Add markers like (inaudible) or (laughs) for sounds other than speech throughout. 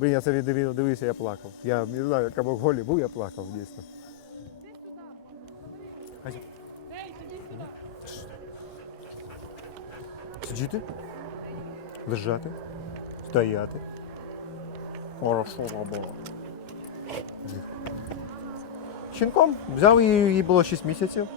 Блін, я це дивився, я плакав. Я не знаю, як в голі був, я плакав дійсно. Сидіти, лежати, стояти. Хорошо було. Щенком взяв її, їй було 6 місяців.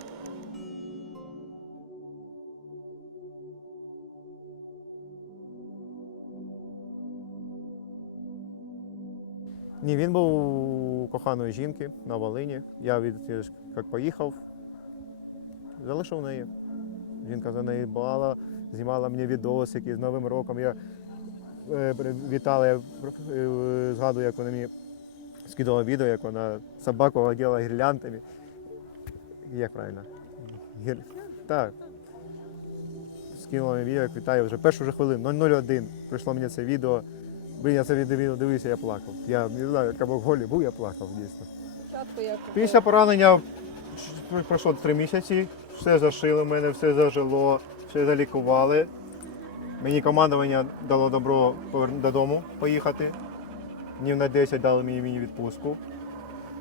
Ні, він був у коханої жінки на Волині. Я від як поїхав, залишив неї. Жінка за неї дбала, знімала мені відосики з Новим роком. Я е, вітала, я е, згадую, як вона мені скидала відео, як вона собаку одягла гірлянтами. Як правильно? Гір... Так. Скинула мені відео, як вітаю вже першу вже хвилину, 001. Прийшло мені це відео. Блін, я це дивився, я плакав. Я не знаю, як в голі був, я плакав дійсно. Після поранення пройшло три місяці, все зашили мене, все зажило, все залікували. Мені командування дало добро додому поїхати. Днів на 10 дали мені, мені відпустку.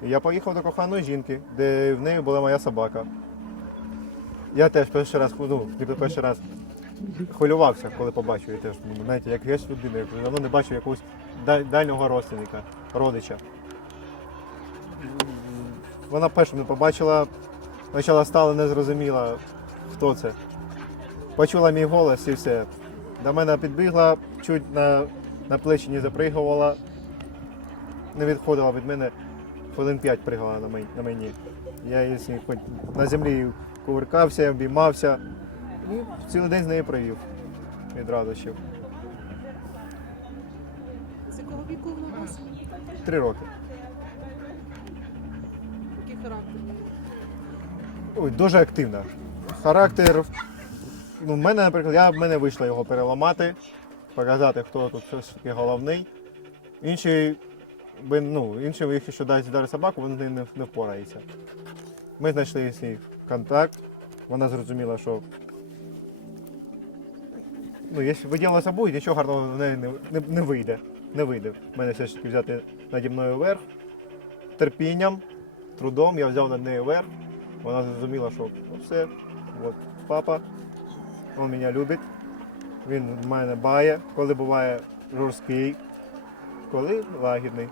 І я поїхав до коханої жінки, де в неї була моя собака. Я теж перший раз, ну, перший раз хвилювався, коли побачив її теж. Ну, знаєте, як я ж людина, я давно не бачив якогось дальнього родственника, родича. Вона першим не побачила, спочатку стала не зрозуміла, хто це. Почула мій голос і все. До мене підбігла, чуть на, на плечі не запригувала, не відходила від мене, хвилин п'ять пригала на мені. Я її на землі кувиркався, обіймався. І цілий день з нею провів від радощів. з якого віку вона у вас? Три роки. Який характер? Ой, дуже активна. Характер. Ну, в мене, наприклад, я, в мене вийшло його переламати, показати, хто тут все ж таки головний. Інший, би, ну, інший якщо дасть здари собаку, він з ним не, не впорається. Ми знайшли свій контакт. Вона зрозуміла, що ну, якщо виділа собою, нічого гарного в неї не, не, не вийде. Не вийде. В мене все ж таки взяти наді мною верх. Терпінням, трудом я взяв над нею верх. Вона зрозуміла, що ну все, от папа, він мене любить, він в мене бає, коли буває жорсткий, коли лагідний.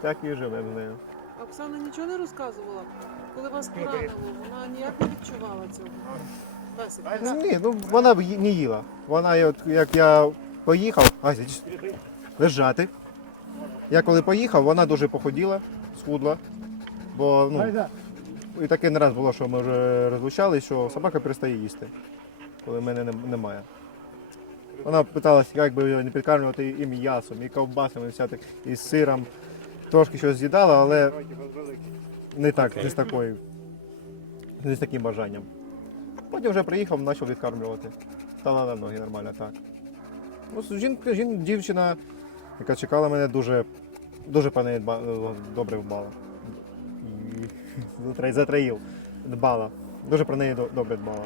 Так і живемо з нею. Оксана нічого не розказувала? Коли вас поранило, вона ніяк не відчувала цього. Ні, ну вона б не їла. Вона, як, я поїхав, Ася, лежати. Я коли поїхав, вона дуже походіла, схудла. Бо ну, і таке не раз було, що ми вже розлучались, що собака перестає їсти, коли мене нем- немає. Вона питалася, як би не підкармлювати і м'ясом, і ковбасами, і, і сиром. Трошки щось з'їдала, але не так, не з такою, не з таким бажанням. Потім вже приїхав, почав відкармлювати. Стала на ноги нормально, так. Ось жінка, жін, дівчина, яка чекала мене, дуже, дуже по неї добре вбала. І (laughs) Затраїв, дбала. Дуже про неї добре дбала.